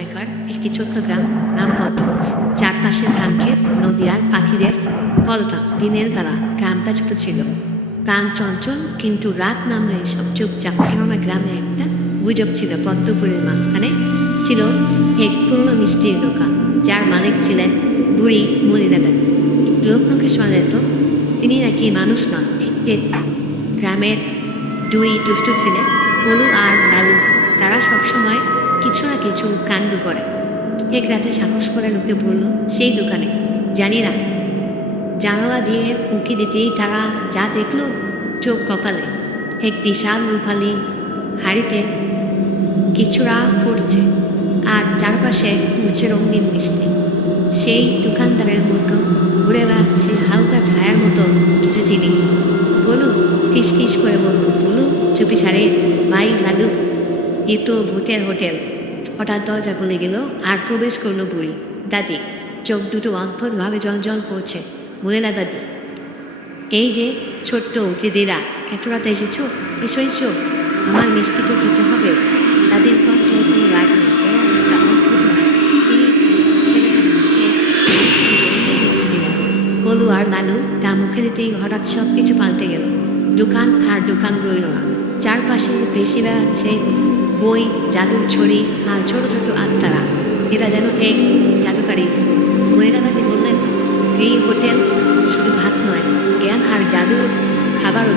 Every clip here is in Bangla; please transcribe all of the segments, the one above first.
সময়কার একটি ছোট্ট গ্রাম নাম পদ্ম চারপাশে ধান ক্ষেত নদী আর পাখিদের কলতান দিনের বেলা গ্রামটা ছোট ছিল। প্রাণ চঞ্চল, কিন্তু রাত নামলে সব চুপচাপ। কেননা গ্রামে একটা গুজব ছিল, পদ্মপুরের মাঝখানে ছিল এক পুরনো মিষ্টির দোকান, যার মালিক ছিলেন বুড়ি মলিনাদার লোকমুখে শোনা যেত, তিনি নাকি মানুষ নন গ্রামের দুই দুষ্ট ছেলে হলু আর লালু। তারা সবসময় কিছু না কিছু কাণ্ড করে। এক রাতে সাহস করে লোকে পড়ল সেই দোকানে, জানি না। জানালা দিয়ে উঁকি দিতেই তারা যা দেখল চোখ কপালে। এক বিশাল রূপালি হাড়িতে কিছুরা ফুটছে আর চারপাশে উঠছে রঙিন মিষ্টি সেই দোকানদারের মতো ঘুরে বেড়াচ্ছে হালকা ছায়ার মতো কিছু জিনিস। বলু ফিস ফিস করে বলল, বলু, চুপি সারে, ভাই লালু। এ তো ভূতের হোটেল। হঠাৎ দরজা খুলে গেল আর প্রবেশ করল বুড়ি। দাদি, চোখ দুটো অদ্ভুতভাবে জল করছে। মুরেলা দাদি। এই যে ছোট্ট অতিথিরা, এত রাতে এসেছ? এসো এসো। আমার মিষ্টি তো খেতে হবে। দাদির কণ্ঠে কোনো রাগ নেই। বলু আর লালু, তা মুখে দিতেই হঠাৎ সব কিছু পাল্টে গেল। দোকান আর দোকান রইল না। চারপাশে বেশি বেড়াচ্ছে বই, জাদুর ছড়ি আর ছোট ছোট আত্মারা। এরা যেন এক জাদুকারী মহিলা দাদি বললেন, এই হোটেল শুধু ভাত নয়, জ্ঞান আর জাদুর খাবারও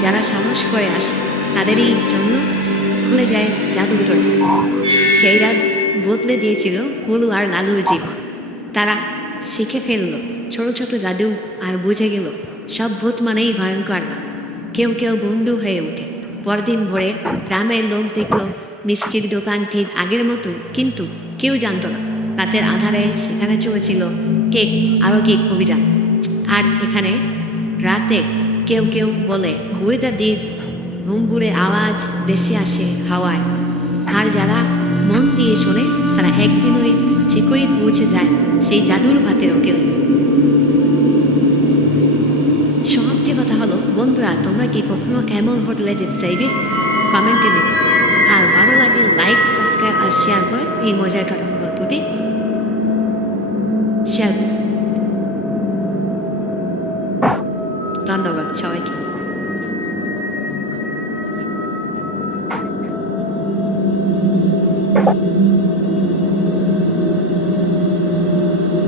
যারা সাহস করে আসে, তাদেরই জন্য খুলে যায় জাদুর দরজা। সেই রাত বদলে দিয়েছিল হলু আর লালুর জীবন। তারা শিখে ফেলল, ছোট ছোট জাদু আর বুঝে গেল, সব ভূত মানেই ভয়ঙ্কর না। কেউ কেউ বন্ধু হয়ে ওঠে। পরদিন ভোরে গ্রামের লোক দেখল মিষ্টির দোকান ঠিক আগের মতো, কিন্তু কেউ জানতো না। রাতের আধারে সেখানে চলেছিল কেক আরও কেক অভিযান। আর এখানে রাতে কেউ কেউ বলে, বুড়িটা দিন ঘুমগুড়ে আওয়াজ বেশি আসে হাওয়ায়। আর যারা মন দিয়ে শোনে, তারা একদিন ওই ঠিকই পৌঁছে যায় সেই জাদুর ভাতের হোটেলে। সবচেয়ে কথা হলো, বন্ধুরা, তোমরা কি কখনো এমন হোটেলে যেতে চাইবে? কমেন্টে দিন আর ভালো লাগে লাইক সাবস্ক্রাইব আর শেয়ার করে। এই মজার কারণ গল্পটি শেয়ার ধন্যবাদ সবাইকে।